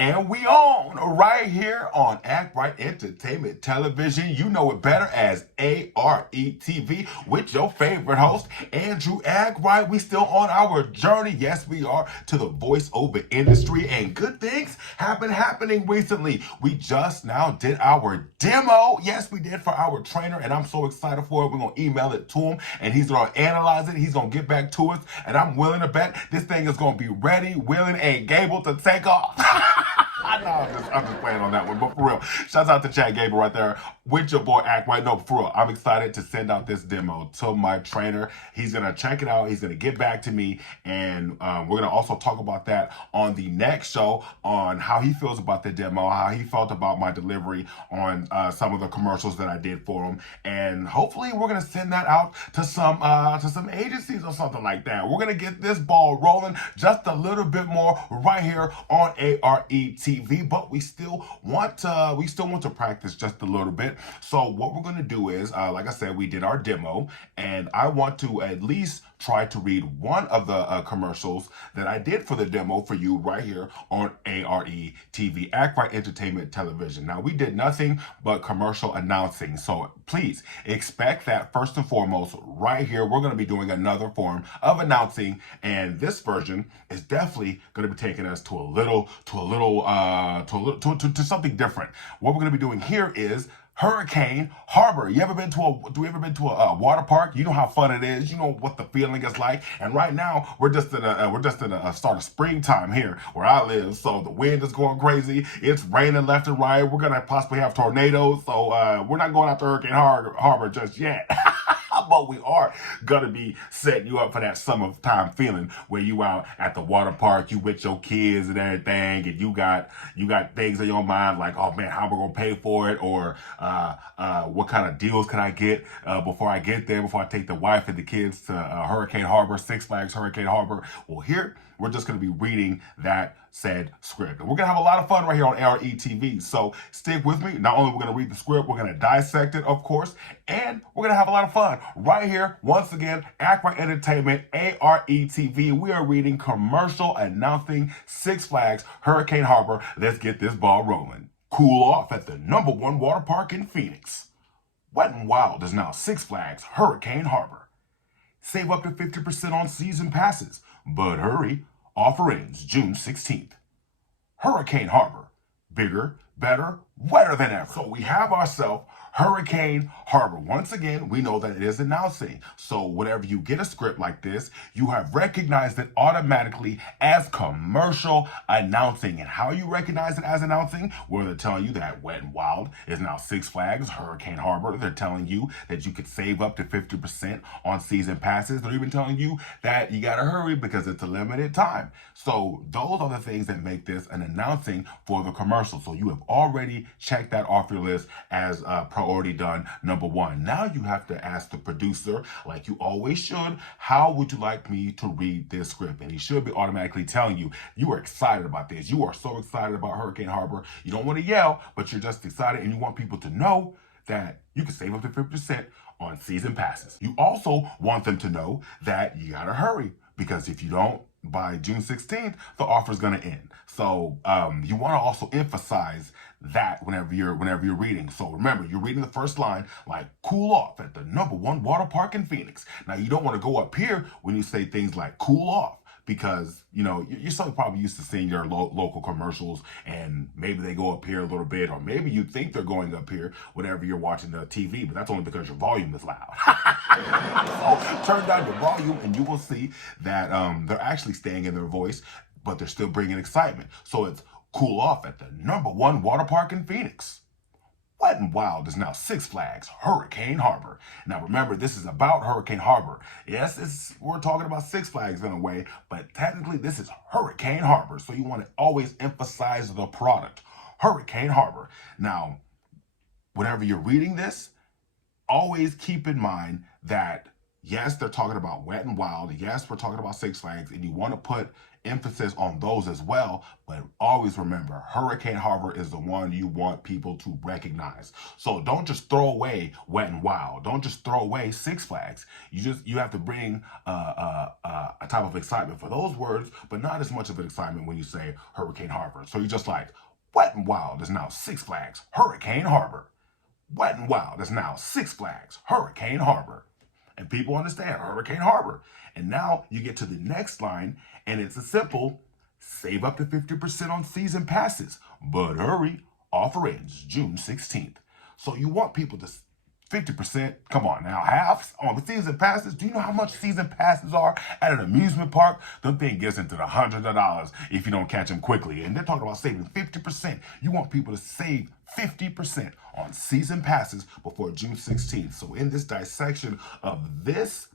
And we on right here on A.R.E Entertainment Television. You know it better as A.R.E TV with your favorite host, Andrew A.R.E. We still on our journey. Yes, we are to the voiceover industry, and good things have been happening recently. We just now did our demo. Yes, we did for our trainer, and I'm so excited for it. We're going to email it to him, and he's going to analyze it. He's going to get back to us, and I'm willing to bet this thing is going to be ready, willing, and able to take off. I know I'm just playing on that one, but for real, shouts out to Chad Gable right there with your boy A.R.E. No, for real, I'm excited to send out this demo to my trainer. He's gonna check it out. He's gonna get back to me, and we're gonna also talk about that on the next show on how he feels about the demo, how he felt about my delivery on some of the commercials that I did for him, and hopefully we're gonna send that out to some agencies or something like that. We're gonna get this ball rolling just a little bit more right here on A.R.E TV, but we still want to practice just a little bit. So what we're going to do is, like I said, we did our demo, and I want to at least try to read one of the commercials that I did for the demo for you right here on A.R.E TV, A.R.E Entertainment Television. Now, we did nothing but commercial announcing, so please expect that first and foremost right here. We're going to be doing another form of announcing, and this version is definitely going to be taking us to something different. What we're going to be doing here is Hurricane Harbor. You ever been to a water park? You know how fun it is. You know what the feeling is like. And right now we're just in a start of springtime here where I live. So the wind is going crazy. It's raining left and right. We're gonna possibly have tornadoes. So we're not going out to Hurricane Harbor just yet. But we are gonna be setting you up for that summertime feeling where you out at the water park, you with your kids and everything, and you got things in your mind like, oh man, how am I gonna pay for it, or what kind of deals can I get before I get there, before I take the wife and the kids to Hurricane Harbor, Six Flags Hurricane Harbor. Well, here we're just going to be reading that said script. And we're going to have a lot of fun right here on A.R.E TV. So stick with me. Not only we're going to read the script, we're going to dissect it, of course, and we're going to have a lot of fun right here. Once again, A.R.E Entertainment, A.R.E TV. We are reading commercial announcing Six Flags Hurricane Harbor. Let's get this ball rolling. Cool off at the #1 water park in Phoenix. Wet n Wild is now Six Flags Hurricane Harbor. Save up to 50% on season passes, but hurry, offer ends June 16th. Hurricane Harbor, bigger, better, wetter than ever. So we have ourselves Hurricane Harbor. Once again, we know that it is announcing. So whenever you get a script like this, you have recognized it automatically as commercial announcing. And how you recognize it as announcing? Well, they're telling you that Wet n Wild is now Six Flags Hurricane Harbor. They're telling you that you could save up to 50% on season passes. They're even telling you that you gotta hurry because it's a limited time. So those are the things that make this an announcing for the commercial. So you have already checked that off your list as priority done #1. Now you have to ask the producer, like you always should, how would you like me to read this script? And he should be automatically telling you, you are excited about this. You are so excited about Hurricane Harbor. You don't want to yell, but you're just excited, and you want people to know that you can save up to 50% on season passes. You also want them to know that you gotta hurry, because if you don't, by June 16th, the offer is going to end. So you want to also emphasize that whenever you're reading. So remember, you're reading the first line like cool off at the #1 water park in Phoenix. Now you don't want to go up here when you say things like cool off, because you know you're so probably used to seeing your local commercials, and maybe they go up here a little bit, or maybe you think they're going up here whenever you're watching the TV, but that's only because your volume is loud. So turn down your volume and you will see that they're actually staying in their voice, but they're still bringing excitement. So it's cool off at the #1 water park in Phoenix. Wet n Wild is now Six Flags Hurricane Harbor. Now remember, this is about Hurricane Harbor. Yes, we're talking about Six Flags in a way, but technically this is Hurricane Harbor. So you want to always emphasize the product, Hurricane Harbor. Now, whenever you're reading this, always keep in mind that Yes, they're talking about Wet and Wild. Yes, we're talking about Six Flags, and you want to put emphasis on those as well. But always remember, Hurricane Harbor is the one you want people to recognize. So don't just throw away Wet and Wild. Don't just throw away Six Flags. You have to bring a type of excitement for those words, but not as much of an excitement when you say Hurricane Harbor. So you're just like, Wet and Wild is now Six Flags Hurricane Harbor. Wet and Wild is now Six Flags Hurricane Harbor. And people understand Hurricane Harbor. And now you get to the next line, and it's a simple save up to 50% on season passes. But hurry, offer ends June 16th. So you want people to 50%, come on now, half on the season passes. Do you know how much season passes are at an amusement park? Them thing gets into the hundreds of dollars if you don't catch them quickly. And they're talking about saving 50%. You want people to save 50% on season passes before June 16th. So in this dissection of this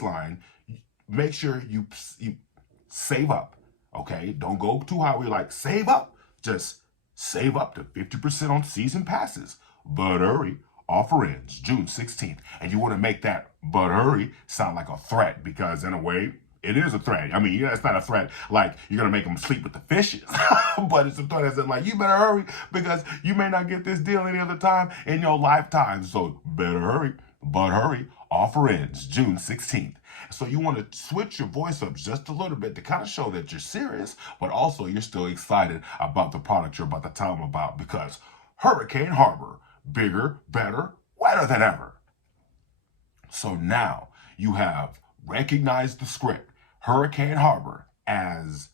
line, make sure you save up. Okay, don't go too high. We're like save up. Just save up to 50% on season passes. But hurry, offer ends June 16th. And you want to make that but hurry sound like a threat, because in a way, it is a threat. I mean, yeah, it's not a threat like you're going to make them sleep with the fishes. But it's a threat as in like, you better hurry because you may not get this deal any other time in your lifetime. So better hurry, but hurry, offer ends June 16th. So you want to switch your voice up just a little bit to kind of show that you're serious, but also you're still excited about the product you're about to tell them about, because Hurricane Harbor, bigger, better, wetter than ever. So now you have recognized the script, Hurricane Harbor, as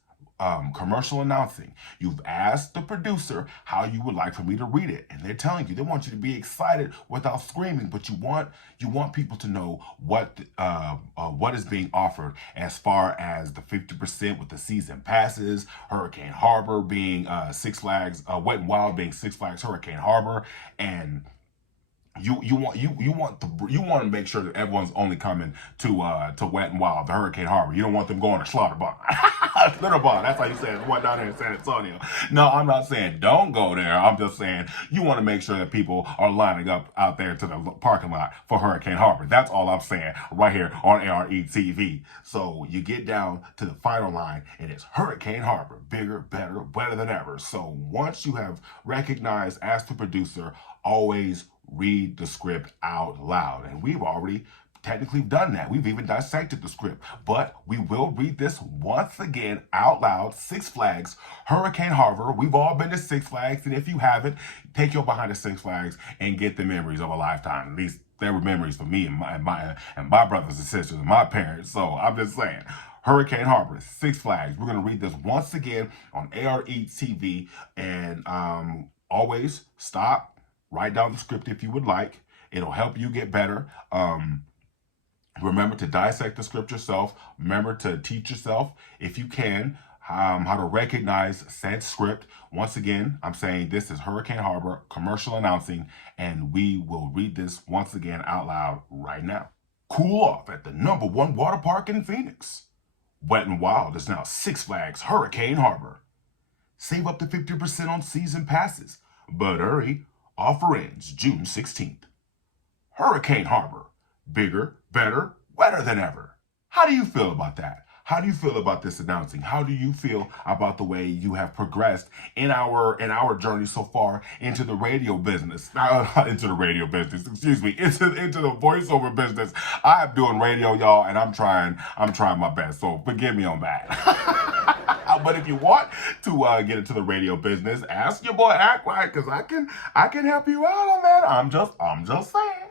commercial announcing. You've asked the producer how you would like for me to read it, and they're telling you they want you to be excited without screaming, but you want people to know what is being offered as far as the 50% with the season passes, Hurricane Harbor being Six Flags, Wet and Wild being Six Flags Hurricane Harbor, and you want to make sure that everyone's only coming to Wet and Wild, the Hurricane Harbor. You don't want them going to Slaughterbarn. Slaughterbarn, that's how you say it. The one down there in San Antonio. No, I'm not saying don't go there. I'm just saying you want to make sure that people are lining up out there to the parking lot for Hurricane Harbor. That's all I'm saying right here on A.R.E TV. So you get down to the final line, and it's Hurricane Harbor, bigger, better, wetter than ever. So once you have recognized, asked the producer, always read the script out loud. And we've already technically done that. We've even dissected the script, but we will read this once again out loud. Six Flags Hurricane Harbor. We've all been to Six Flags, and if you haven't, take your behind to Six Flags and get the memories of a lifetime. At least there were memories for me and my brothers and sisters and my parents. So I'm just saying, Hurricane Harbor, Six Flags. We're going to read this once again on A.R.E TV, and always stop, write down the script if you would like. It'll help you get better. Remember to dissect the script yourself. Remember to teach yourself, if you can, how to recognize said script. Once again, I'm saying this is Hurricane Harbor commercial announcing, and we will read this once again out loud right now. Cool off at the #1 water park in Phoenix. Wet and Wild is now Six Flags Hurricane Harbor. Save up to 50% on season passes. But hurry, offer ends June 16th. Hurricane Harbor, bigger, better, wetter than ever. How do you feel about that? How do you feel about this announcing? How do you feel about the way you have progressed in our journey so far into the radio business? Into the voiceover business. I'm doing radio, y'all, and I'm trying my best. So forgive me on that. But if you want to get into the radio business, ask your boy Act Right, because I can help you out on that. I'm just saying.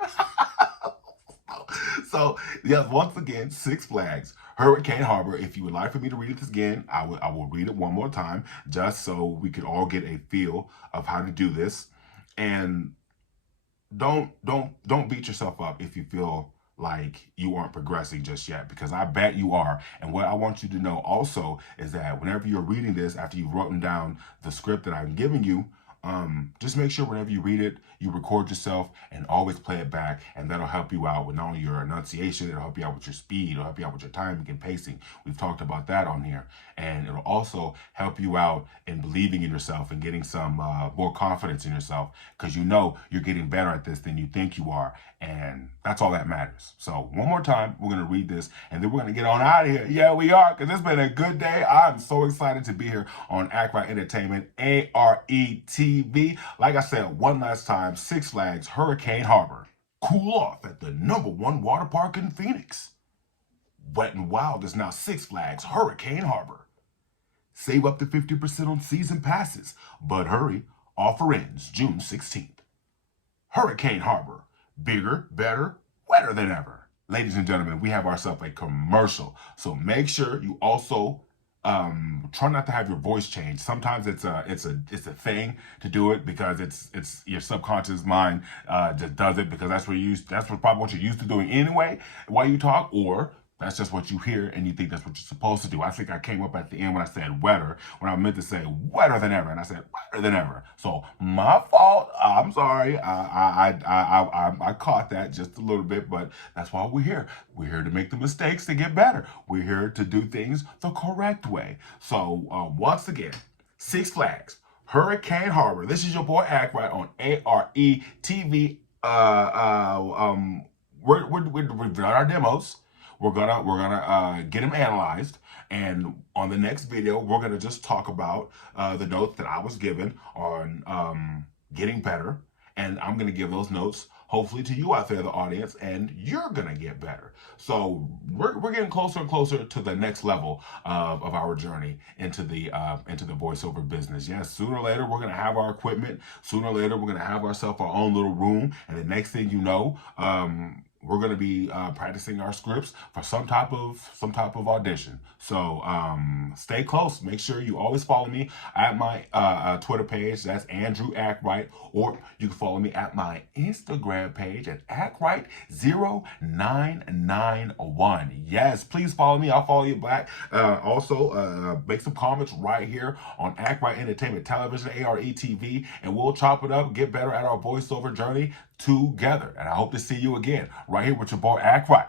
So yes, once again, Six Flags Hurricane Harbor. If you would like for me to read it again, I will read it one more time, just so we could all get a feel of how to do this. And don't beat yourself up if you feel like you aren't progressing just yet, because I bet you are. And what I want you to know also is that whenever you're reading this, after you've written down the script that I'm giving you, just make sure whenever you read it, you record yourself and always play it back, and that'll help you out with not only your enunciation, it'll help you out with your speed, it'll help you out with your timing and pacing. We've talked about that on here, and it'll also help you out in believing in yourself and getting some more confidence in yourself, because you know you're getting better at this than you think you are, and that's all that matters. So one more time, we're going to read this, and then we're going to get on out of here. Yeah, we are, because it's been a good day. I'm so excited to be here on A.R.E Entertainment, A.R.E TV. Like I said, one last time, Six Flags Hurricane Harbor. Cool off at the #1 water park in Phoenix. Wet and Wild is now Six Flags Hurricane Harbor. Save up to 50% on season passes, but hurry, offer ends June 16th. Hurricane Harbor, bigger, better, wetter than ever. Ladies and gentlemen, we have ourselves a commercial, so make sure you also try not to have your voice change. Sometimes it's a thing to do it, because it's your subconscious mind just does it, because that's probably what you're used to doing anyway while you talk, or that's just what you hear and you think that's what you're supposed to do. I think I came up at the end when I said wetter, when I meant to say wetter than ever, and I said wetter than ever. So my fault. I'm sorry. I caught that just a little bit, but that's why we're here. We're here to make the mistakes to get better. We're here to do things the correct way. So once again, Six Flags Hurricane Harbor. This is your boy A.R.E on A.R.E TV. We've done our demos. We're gonna get them analyzed, and on the next video, we're gonna just talk about the notes that I was given on getting better, and I'm gonna give those notes hopefully to you out there, the audience, and you're gonna get better. So we're getting closer and closer to the next level of our journey into the voiceover business. Yes, sooner or later we're gonna have our equipment. Sooner or later we're gonna have ourselves our own little room, and the next thing you know, we're going to be practicing our scripts for some type of audition. So stay close. Make sure you always follow me at my Twitter page. That's Andrew A.R.E, or you can follow me at my Instagram page at A.R.E0991. Yes, please follow me. I'll follow you back. Also, make some comments right here on A.R.E Entertainment Television, A.R.E TV, and we'll chop it up, get better at our voiceover journey together. And I hope to see you again right here with your boy A.R.E.